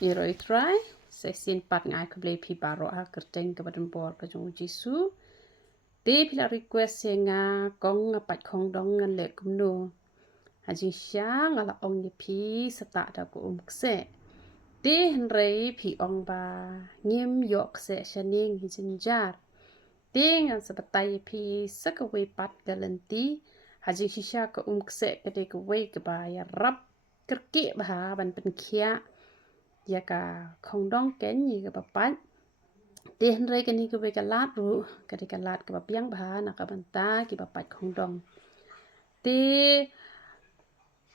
rồi try sẽ xin bắt ngay cái bề phi baro ha cái trên cái bát bò cái trong jisu tiếp là request nga con bắt không đông ngân lệ cũng nô haji sáng là ông như phi sata đã có sẽ tiếp rồi phi ông ba nghiêm yok sẽ shaning hình jar tiếp là sebatai phi sắc cái way bắt galanti haji shisha có sẽ cái đây cái way cái ba ya rap cái kia ba ban bên kia ya ka khongdong ken ni ka papat te henre ka ni ka be ka lat ru ka de ka lat ka piang ba na ka banta ki papat khongdong te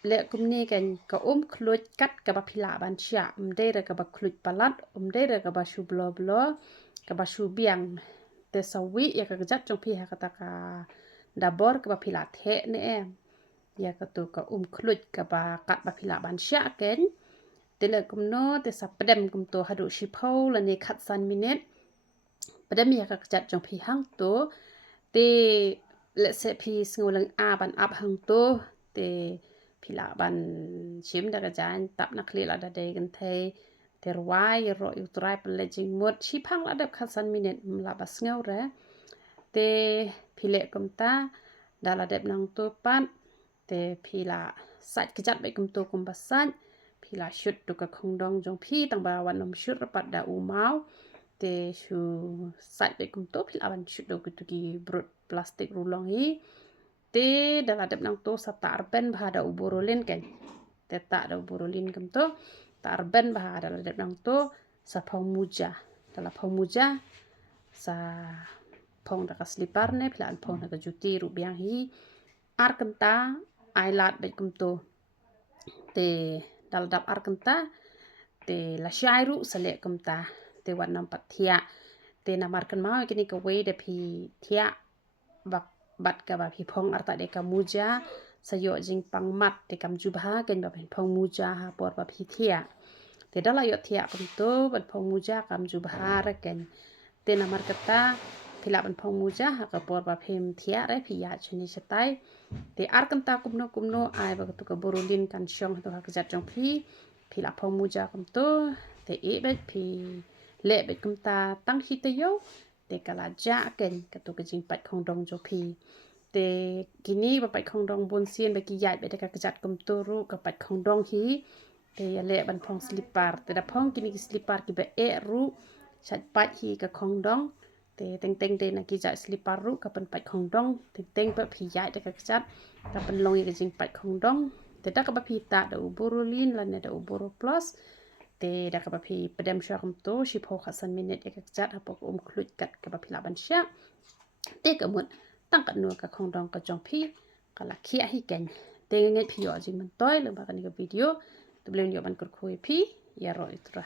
le kum ni ken ka khluj kat ka ba phila ban cha de ra ka ba khluj palat de ra ka ba shu blo blo ka ba shu biang te sawi ya ka jat trong phi ha ka ta ka da bor ka ba phila the ne em ya ka tu ka khluj ka ba kat ba phila ban cha ken te le kum no te sa pedem kum to hadu shipho la ne khat san minute pedem ya ka jat jong phi hang to te le se phi sngoleng a ban ap hang to te phi la ban chim da ka jan tap na khle la da de gan the te rwai ro yu trai pe jing mot chi phang la da khat san minute la ba sngew re te phi le kum ta da la dep nang to pan te phi la sat ka jat be kum to kum ba san phi la shoot tu ka khongdong jong phi tang ba wan nom shoot rapat da u mau te shu sat be kum to phi la ban shoot do tu ki brut plastic rulong hi te da la dep nang to sa tar ben ba da u borolin ken te ta da u borolin kum to tar ben ba da la dep nang to sa phong muja da la phong muja sa phong da ka slipar ne phi la phong da ka juti ru biang hi ar kenta ai lat be kum to te dal dap ar kenta te la shairu sale kenta te wan nam pathia te namar kan mau kini ka we de phi thia bak bat ka ba phi phong ar ta de ka muja sayo jing pang mat te kam ju bha ken ba phi phong muja ha por ba phi thia te dala yo thia kum to ban phong muja kam ju bha ra ken te namar kata phi la ban phong muja ha ka por ba phem thia re phi ya chuni chatai te ar kenta kum no ai ba tu ka borolin kan shong to ha ka jat jong phi la phong muja kum to te e bet phi le bet kum ta tang hi te yo te kala ja ken ka tu ka jing pat khongdong jo phi te kini ba pat khongdong bon sien ba ki yai be ka jat kum to ru ka pat khongdong hi te ya le ban phong slipar te da phong kini ki slipar ki be e ru chat pat hi ka khongdong te teng teng te na ki ja slipar ru ka pan pat khongdong teng teng ba phi yai te ka jat ka pan long ka jing pat khongdong te da ka ba phi ta da u borolin la ne da u boro plus te da ka ba phi pedem sham to shi pho khasan minute ek jat ha pok khluj kat ka ba phi la ban sha te ka mun tang ka nu ka khongdong ka jong phi ka la khia hi ken te nge phi yo jing man toy le ba ka ni ka video tu ble yo ban kur khoi phi ya ro itra